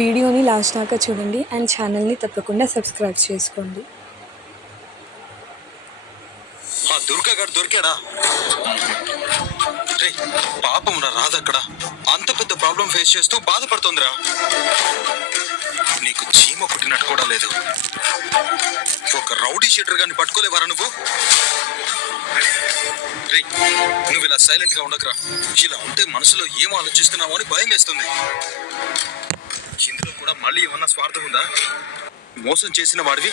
వీడియోని లాస్ట్ దాకా చూడండి అండ్ ఛానల్ని తప్పకుండా సబ్స్క్రైబ్ చేసుకోండి. దుర్గా గారు దొరికాడా? రే పాపం రా రాదక్కడ అంత పెద్ద ప్రాబ్లం ఫేస్ చేస్తూ బాధపడుతుందిరా. నీకు చీమ పుట్టినట్టు కూడా లేదు. ఒక రౌడీ షీటర్ గారిని పట్టుకోలేవారా నువ్వు? రే నువ్వు ఇలా సైలెంట్ గా ఉండకరా. ఇలా ఉంటే మనసులో ఏం ఆలోచిస్తున్నావు అని భయం వేస్తుంది. ఇందులో కూడా మళ్ళీ ఏమన్నా స్వార్థం ఉందా? మోసం చేసిన వాడివి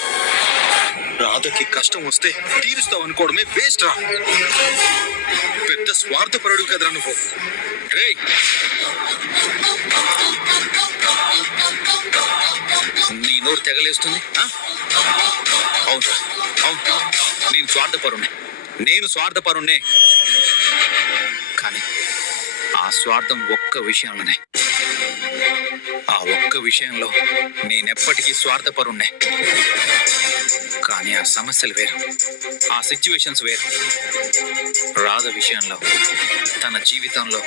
రాధకి కష్టం వస్తే తీరుస్తావు అనుకోవడమే వేస్ట్ రా. పెద్ద స్వార్థపరుడు కదరా నువ్వు. రే నీ నోరు తెగలేస్తుంది. అవును అవును, నేను స్వార్థపరుణ్ణే. కానీ ఆ స్వార్థం ఒక్క విషయంలోనే, ఆ ఒక్క విషయంలో నేనెప్పటికీ స్వార్థపరుణ్ణే. కానీ ఆ సమస్యలు వేరు, ఆ సిచ్యువేషన్స్ వేరు. రాధ విషయంలో, తన జీవితంలో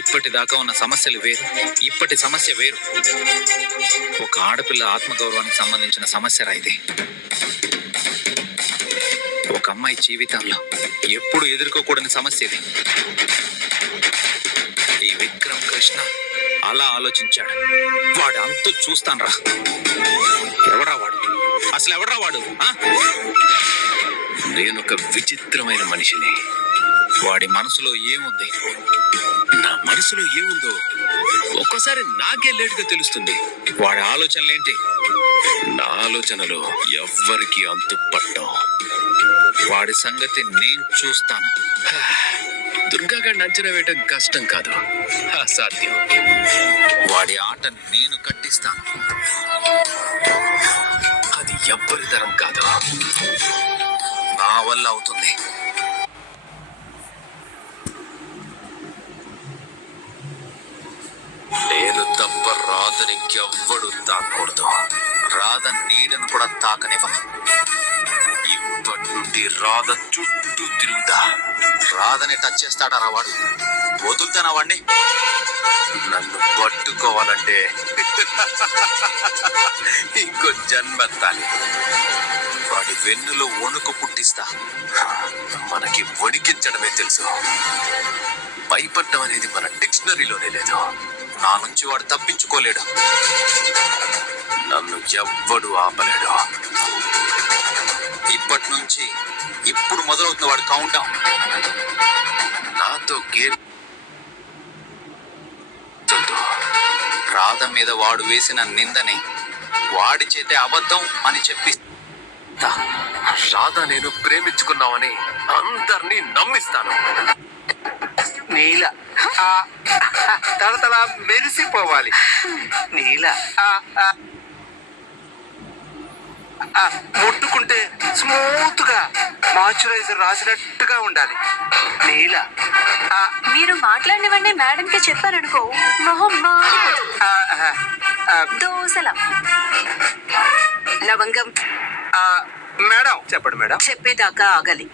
ఇప్పటిదాకా ఉన్న సమస్యలు వేరు, ఇప్పటి సమస్య వేరు. ఒక ఆడపిల్ల ఆత్మగౌరవానికి సంబంధించిన సమస్య రా ఇది. ఒక అమ్మాయి జీవితంలో ఎప్పుడు ఎదుర్కోకూడని సమస్య ఇది. ఈ విక్రమ్ కృష్ణ అలా ఆలోచించాడు. వాడు అంతూ చూస్తాను రా. ఎవడ్రా వాడు? అసలు ఎవడ్రా వాడు? నేనొక విచిత్రమైన మనిషిని. వాడి మనసులో ఏముంది, నా మనసులో ఏముందో ఒక్కోసారి నాకే లేటుగా తెలుస్తుంది. వాడి ఆలోచనలేంటి? నా ఆలోచనలు ఎవ్వరికి అంతు పట్టం. వాడి సంగతి నేను చూస్తాను. దుర్గాగాడిని అంచనా వేయటం కష్టం కాదు, అసాధ్యం. వాడి ఆట నేను కట్టిస్తాను. అది ఎవ్వరి తరం కాదు, నా వల్ల అవుతుంది. నేను తప్ప రాధని ఇంకెవ్వడు తాకూడదు. రాధ నీడను కూడా తాకనివ్వను. ఇప్పటి నుండి రాధ చుట్టూ తిరుగుతా. రాధని టచ్ చేస్తాడా రా వాడు? వదులుతానా వాడిని? నన్ను పట్టుకోవాలంటే ఇంకో జన్మెత్తాలి. వాడి వెన్నులో వణుకు పుట్టిస్తా. మనకి వణికించడమే తెలుసు, భయపడటం అనేది మన డిక్షనరీలోనే లేదు. నా నుంచి వాడు తప్పించుకోలేడు, నన్ను ఎవ్వడు ఆపలేడు. ఇప్పటి నుంచి ఇప్పుడు మొదలవుతున్న వాడు కౌంట్ డౌన్. నాతో గేమ్ రాధ మీద వాడు వేసిన నిందని వాడి చేతే అబద్ధం అని చెప్పిస్తా. రాధ నేను ప్రేమించుకున్నామని అందరినీ నమ్మిస్తాను. నీల తలతల మెరిసిపోవాలి. నీల ముట్టుకుంటే స్మూత్ గా మాయిశ్చరైజర్ రాసినట్టుగా ఉండాలి. నీల మీరు మాట్లాడినవన్నీ మేడంకి చెప్పారనుకో, మొహం దోసల. లవంగం మేడం చెప్పండి మేడం. చెప్పేదాకా ఆగాలి.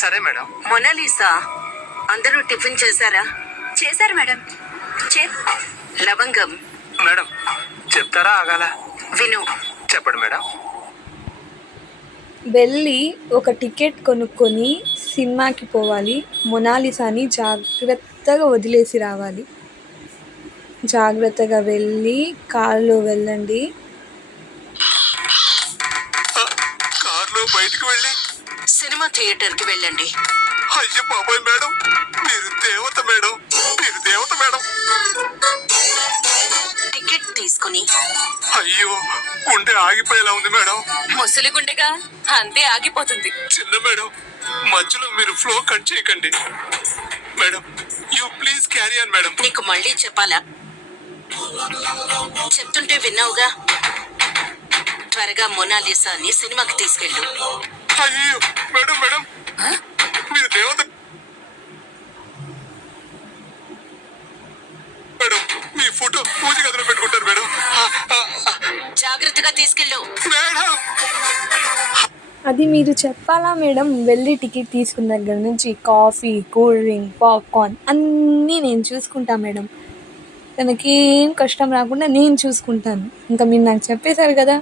సరే మేడం. మొనాలిసా అందరూ టిఫిన్ చేశారా? చేశారు మేడం. లవంగం మేడం చెప్తారా ఆగాల? విను. చెప్పండి మేడం. వెళ్ళి ఒక టికెట్ కొనుక్కొని సినిమాకి పోవాలి. మొనాలిసాని జాగ్రత్తగా వదిలేసి రావాలి. జాగ్రత్తగా వెళ్ళి కారులో వెళ్ళండి. కారులో బయటకు వెళ్ళి సినిమా థియేటర్కి వెళ్ళండి. అయ్యో బాబాయ్ మేడం, మీరు దేవత మేడం, మీరు దేవత మేడం. టికెట్ తీసుకుని. అయ్యో గుండె ఆగిపోయేలా ఉంది మేడం. ముసలి గుండెగా అంతే ఆగిపోతుంది. చిన్న మేడం, మధ్యలో మీరు ఫ్లో కట్ చేయకండి madam. You please carry on madam. నీకు మళ్ళీ చెప్పాలా? చెప్తుంటే విన్నావుగా. త్వరగా మొనాలిసాని సినిమాకి తీసుకెళ్ళు. అయ్యో మేడం మేడం, మీరు దేవత మేడం. మీ ఫోటో పూజ గదిలో పెట్టుకుంటారు మేడం. జాగ్రత్తగా తీసుకెళ్ళు మేడం. అది మీరు చెప్పాలా మేడం? వెళ్ళి టికెట్ తీసుకున్న దగ్గర నుంచి కాఫీ, కూల్ డ్రింక్, పాప్కార్న్ అన్నీ నేను చూసుకుంటా మేడం. తనకి ఏం కష్టం రాకుండా నేను చూసుకుంటాను. ఇంకా మీరు నాకు చెప్పేశారు కదా.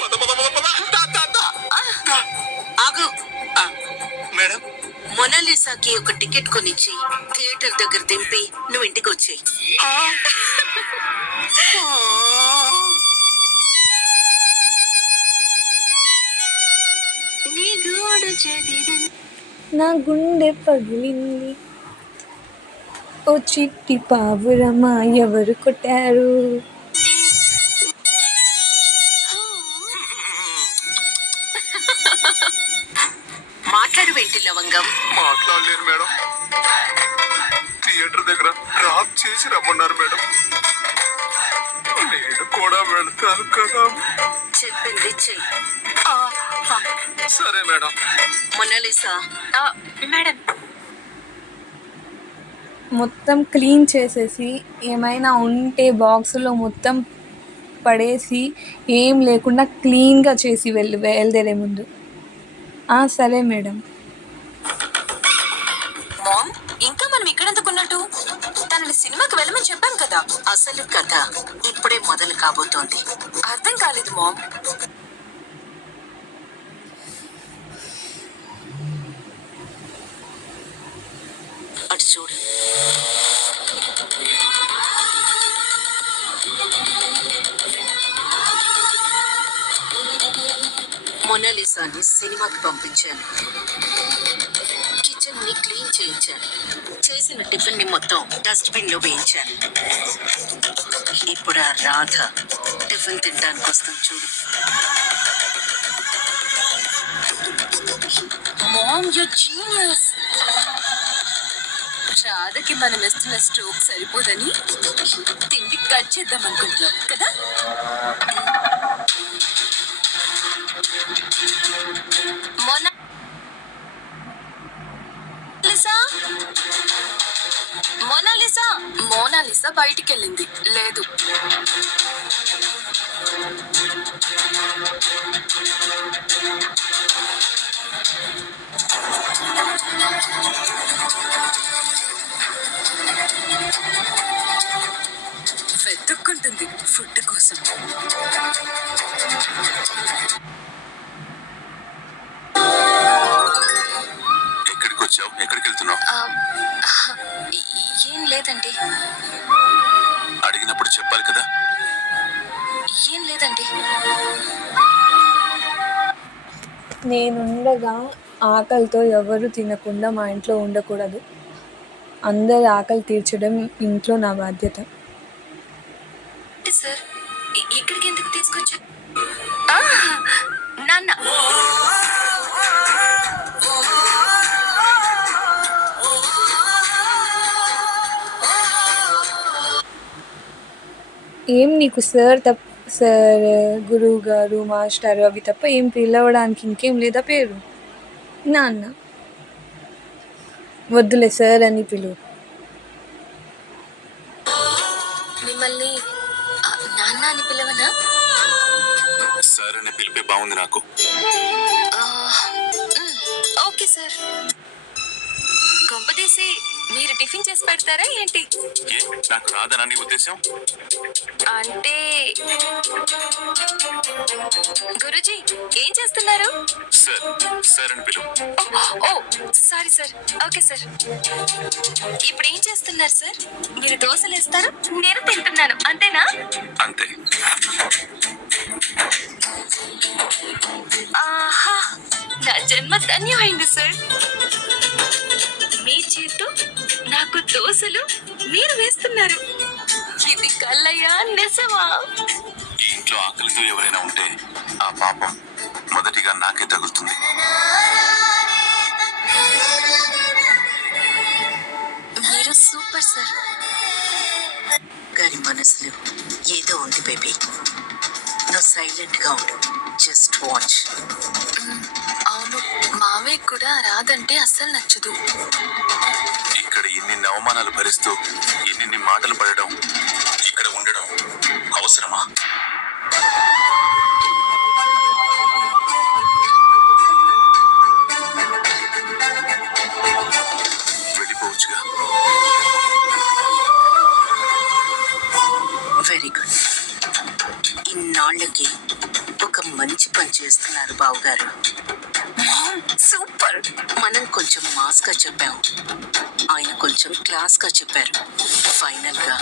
పద పద పద పద. దా, దా, దా. దా. ఆగు. ఆ, మేడం మొనాలిసాకి ఒక టికెట్ కొనిచ్చి థియేటర్ దగ్గర దింపి నువ్వు ఇంటికి వచ్చేయి. నీ గూడు చెదిరిన నా గుండె పగిలింది, ఓ చిట్టి పావురమా ఎవరు కొట్టారు. మాట్లాడు వెంటి లవంగం. మాట్లాడలేను మేడం. థియేటర్ దగ్గర డ్రాప్ చేసి రమ్మన్నారు మేడం. నేను కూడా వెళ్తాను కదా. చెప్పింది చెయ్యి. సరే మేడం. Mona Lisa madam. మొత్తం క్లీన్ చేసేసి ఏమైనా ఉంటే బాక్సులో మొత్తం పడేసి ఏం లేకుండా క్లీన్గా చేసి వెళ్ళేదే ముందు. సరే మేడం. మామ్, ఇంకా మనం ఇక్కడెందుకున్నట్టు? తనని సినిమాకి వెళ్ళమని చెప్పాను కదా. అసలు కథ ఇప్పుడే మొదలు కాబోతోంది. అర్థం కాలేదు మామ్. అటు చూడు. మొనాలిసాని సినిమాకి పంపించాను. కిచెన్ ని క్లీన్ చేయించాను. చేసిన టిఫిన్ ని మొత్తం డస్ట్బిన్ లో వేయించాను. ఇప్పుడు ఆ రాధ టిఫిన్ తినడానికి వస్తుంది చూడు. Mom, you genius. రాధకి మనం ఇస్తున్న స్ట్రోక్ సరిపోదని తిండి కట్ చేద్దాం అనుకుంటున్నాం కదా. మోనాలిసా బయటికి వెళ్ళింది. లేదు, వెతుక్కుంటుంది ఫుడ్ కోసం. ఎక్కడికి వచ్చావు? ఎక్కడికి వెళ్తున్నావు? ఏం లేదండి. అడిగినప్పుడు చెప్పాలి కదా. ఏం లేదండి. నేనుండగా ఆకలితో ఎవరు తినకుండా మా ఇంట్లో ఉండకూడదు. అందరి ఆకలి తీర్చడం ఇంట్లో నా బాధ్యత. సార్, ఇక్కడికి ఎందుకు తీసుకొచ్చా? నాన్న, ఏం నీకు సార్ గురువు గారు, మాస్టర్ అవి తప్ప ఏం పిలవడానికి ఇంకేం లేదా పేరు? నాన్న. వద్దులే, సార్ అని పిలువు. మిమ్మల్ని నాన్న అని పిలవనా? సార్ అనే పిలిపే బాగుంది నాకు. Okay sir. కొంపదీసి మీరు టిఫిన్ చేసి పెడతారా ఏంటి? ఏ, నాకు రాదనా నీ ఉద్దేశం? అంటే గురూజీ ఏం చేస్తున్నారు? సార్, సార్ అని పిలువు. ఓ సారీ సార్. Okay sir. ఇప్పుడు ఏం చేస్తున్నారు సార్? మీరు దోశలు వేస్తారు, నేను తింటున్నాను, అంతేనా? అంతే. ఆహా, నా జన్మ ధన్యమైంది సార్. మీ చేతు నాకు దోశలు మీరు వేస్తున్నారు. ఇది కల్లయ్యా, నిజమా? ఈ ఇంట్లో ఆకలితో ఎవరైనా ఉంటే ఆ పాపం మొదటిగా నాకే తగులుతుంది. మీరు సూపర్ సార్. గారి మనసులో ఏదో ఉంది బేబీ. నువ్వు సైలెంట్ గా ఉండు. Just watch. అవును, మామయ్య కూడా రాదంటే అస్సలు నచ్చదు. ఇక్కడ ఇన్ని అవమానాలు భరిస్తూ ఇన్ని మాటలు పడడం, ఇక్కడ ఉండడం అవసరమా? వెళ్ళిపోవచ్చుగా. ఇన్నాళ్ళకి ఒక మంచి పని చేస్తున్నారు బావగారు. సూపర్. మనం కొంచెం మాస్ గా చెప్పాం, ఆయన కొంచెం క్లాస్ గా చెప్పారు. ఫైనల్ గా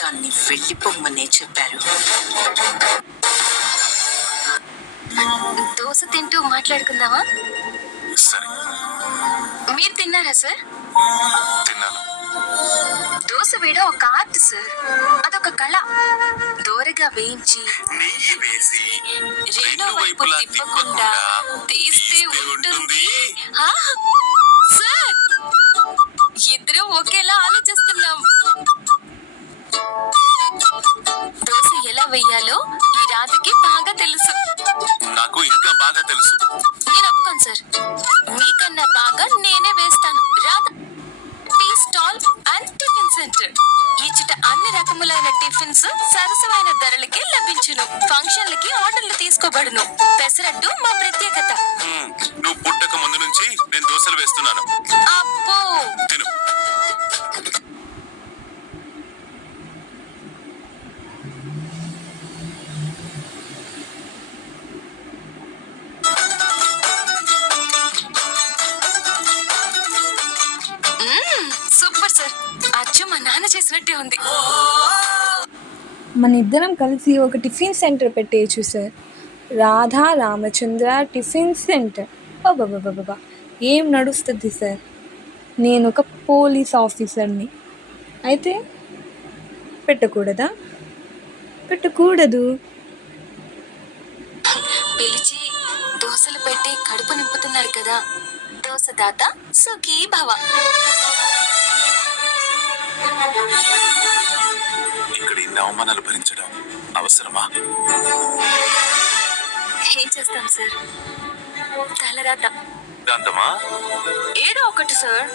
దాన్ని వెళ్ళిపోమ్మనే చెప్పారు. దోశ తింటూ మాట్లాడుకుందామా? సరే, మీరు తిన్నారా సార్? తిన్నాను. దోశ వేయడం ఒక ఆర్ట్ సార్, అదొక కళ. దోరగా వేయించి నెయ్యి వేసి రెండో వైపు తిప్పకుండా తీస్తే ఉంటుంది. ఆ, సార్ ఇద్దరు ఒకేలా ఆలోచిస్తున్నాం. దోశ ఎలా వేయాలో ఈ రాధకి బాగా తెలుసు. నాకు ఇంకా బాగా తెలుసు. నేను ఒప్పుకోను సార్, మీకన్నా బాగా నేనే వేస్తాను. Radha tea stall and tiffin centre. ఇచ్చట అన్ని రకములైన టిఫిన్స్ సరసమైన ధరలకి లభించును. ఫంక్షన్లకి ఆర్డర్లు తీసుకోబడును. పెసరట్టు మా ప్రత్యేకత. నువ్వు పుట్టక ముందు నుంచి నేను దోశలు వేస్తున్నాను. అబ్బో, తిను. సూపర్ సార్, అచ్చు మా నాన్న చేసినట్టే ఉంది. మన ఇద్దరం కలిసి ఒక టిఫిన్ సెంటర్ పెట్టేయచ్చు sir. Radha Ramachandra tiffin center. బాబా ఏం నడుస్తుంది సార్. నేను ఒక పోలీస్ ఆఫీసర్ని అయితే పెట్టకూడదా? పెట్టకూడదు. పిలిచి దోశలు పెట్టి కడుపు నింపుతున్నాడు కదా, దోశ దాత సుఖీ భవ. ఇక్కడ ఇన్ని అవమానాలు భరించడం అవసరమా? ఏం చేస్తాం సార్, తలరాత. దాంతమా? ఏదో ఒకటి సార్.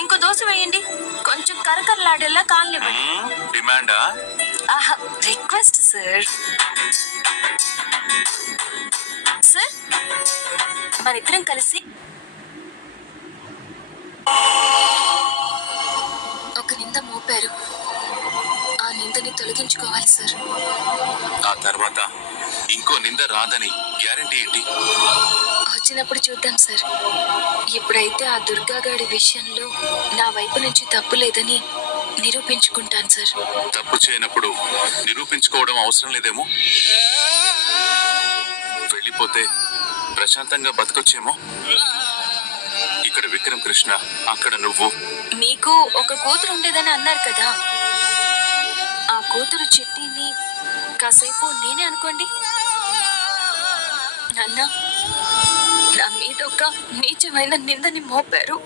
ఇంకో దోశ వేయండి, కొంచెం కరకరలాడేలా కాలనివ్వండి. డిమాండా? ఆహా, రిక్వెస్ట్ సార్. సార్ మనిద్దరం కలిసి ఒక నింద మోపారు. ఆ నిందని తొలగించుకోవాలి సార్. ఆ తర్వాత ఇంకో నింద రాదని గ్యారెంటీ ఏంటి? వచ్చినప్పుడు చూద్దాం సార్. ఇప్పుడైతే ఆ దుర్గాగాడి విషయంలో నా వైపు నుంచి తప్పు లేదని నిరూపించుకుంటాను సార్. తప్పు చేయనప్పుడు నిరూపించుకోవడం అవసరం లేదేమో. వెళ్ళిపోతే ప్రశాంతంగా బతకొచ్చేమో. ఇక్కడ విక్రమ్ కృష్ణ, అక్కడ నువ్వు. మీకు ఒక కూతురు ఉండేదని అన్నారు కదా, ఆ కూతురు చిట్టిని కాసేపు నేనే అనుకోండి. నాన్న, నా మీద ఒక నీచమైన నిందని మోపారు.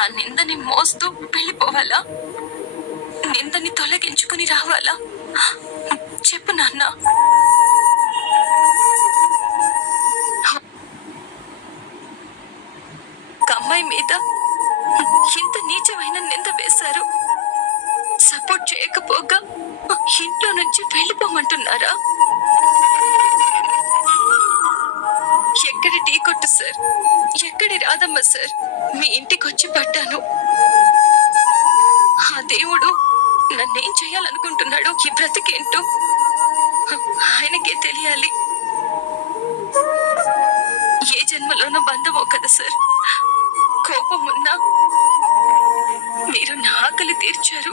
ఆ నిందని మోస్తూ వెళ్ళిపోవాలా? నిందని తొలగించుకుని రావాలా? చెప్పు నాన్న. ఒక అమ్మాయి మీద ఇంత నీచమైన నింద వేశారు. సపోర్ట్ చేయకపోగా ఇంట్లో నుంచి వెళ్ళిపోమంటున్నారా? ఎక్కడి టీ కొట్టు సార్, ఎక్కడి రాధమ్మ సార్, మీ ఇంటికి వచ్చి పడ్డాను. ఆ దేవుడు నన్నేం చేయాలనుకుంటున్నాడో, ఈ బ్రతికేంటో ఆయనకే తెలియాలి. ఏ జన్మలోనో బంధమో కదా సార్. కోపం ఉన్నా మీరు నా ఆకలి తీర్చారు.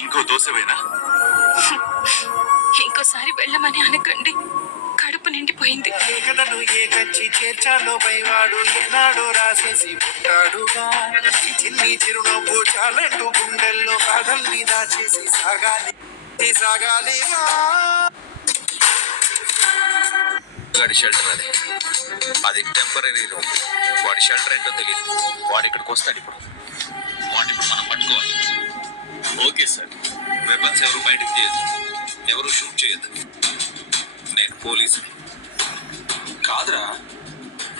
ఇంకో దోశవేనా? ఇంకోసారి వెళ్ళమని అనకండి, కడుపు నిండిపోయింది. కథను ఏ కచ్చి చేర్చాలో పైవాడు ఏనాడో రాసేసి ఉంటాడుగా. ఈ చిన్ని చిరునవ్వు చాలంటూ గుండెల్లో బాధల్ని దాచేసి సాగాలి సాగాలిగా. వాడి షెల్టర్ అది టెంపరీ రూమ్. వాడి షెల్టర్ ఏంటో తెలియదు. వాడు ఇక్కడికి వస్తాడు. వాడిని ఇప్పుడు మనం పట్టుకోవాలి. Okay sir. వెపన్స్ ఎవరు బయటకు చేయొద్దు, ఎవరు షూట్ చేయొద్దు. నేను పోలీసుని కాదురా,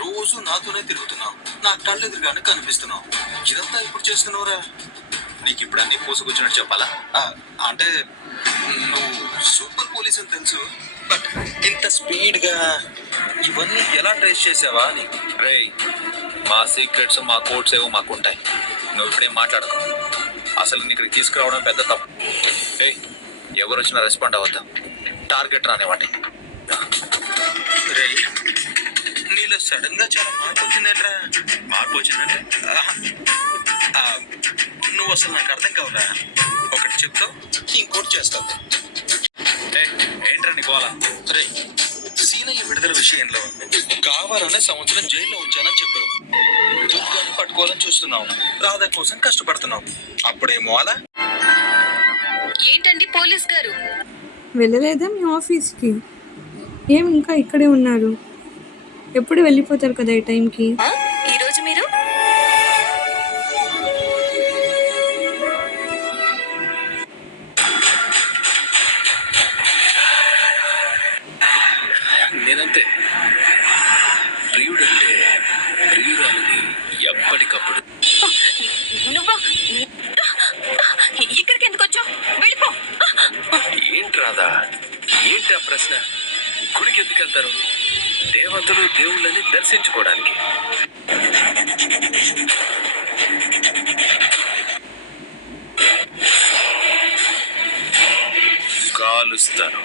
రోజు నాతోనే తిరుగుతున్నావు, నా కళ్ళెదురుగానే కనిపిస్తున్నావు. ఇదంతా ఇప్పుడు చేస్తున్నావురా? నీకు ఇప్పుడు అన్ని పూసుకొచ్చినట్టు చెప్పాలా? అంటే నువ్వు సూపర్ పోలీస్ అని తెలుసు, బట్ ఇంత స్పీడ్గా ఇవన్నీ ఎలా ట్రేస్ చేసావా అని. రేయ్, మా సీక్రెట్స్ మా కోడ్స్ ఏవో మాకుంటాయి. నువ్వు ఇప్పుడేం మాట్లాడకు. అసలు నేను ఇక్కడికి తీసుకురావడం పెద్ద తప్పు. ఏయ్, ఎవరు వచ్చినా రెస్పాండ్ అవ్వద్దాం. టార్గెట్ రానివ్వండి. రే, నీలో సడన్ గా చాలా మార్పు వచ్చిందంట్రా. మార్పు వచ్చిందంటే నువ్వు అసలు నాకు అర్థం కావురా. ఒకటి చెప్తావు, ఇంకోటి చేస్తావు. ఏంట్రా నీ గోలా? రే, సీనయ్య విడుదల విషయంలో కావాలనే సంవత్సరం జైల్లో ఉంచానని చెప్పావు. దుర్గాన్ని పట్టుకోవాలని చూస్తున్నావు, రాధ కోసం కష్టపడుతున్నావు. అప్పుడేమో అలా. ఏంటండి పోలీస్ గారు? వెళ్ళలేదా మీ ఆఫీస్కి? ఏం ఇంకా ఇక్కడే ఉన్నారు? ఎప్పుడు వెళ్ళిపోతారు కదా ఈ టైంకి? ఈరోజు మీరు నేనంతే. ప్రియుడంటే ప్రియురాలని ఎప్పటికప్పుడు. నువ్వు ఇక్కడికి ఎందుకు వచ్చావు? వెళ్ళిపో. ఏంట్రాదా, ఏంటి ఆ ప్రశ్న? గుడికి ఎందుకు వెళ్తారు? దేవతలు దేవుళ్ళని దర్శించుకోవడానికి. కాలుస్తాను.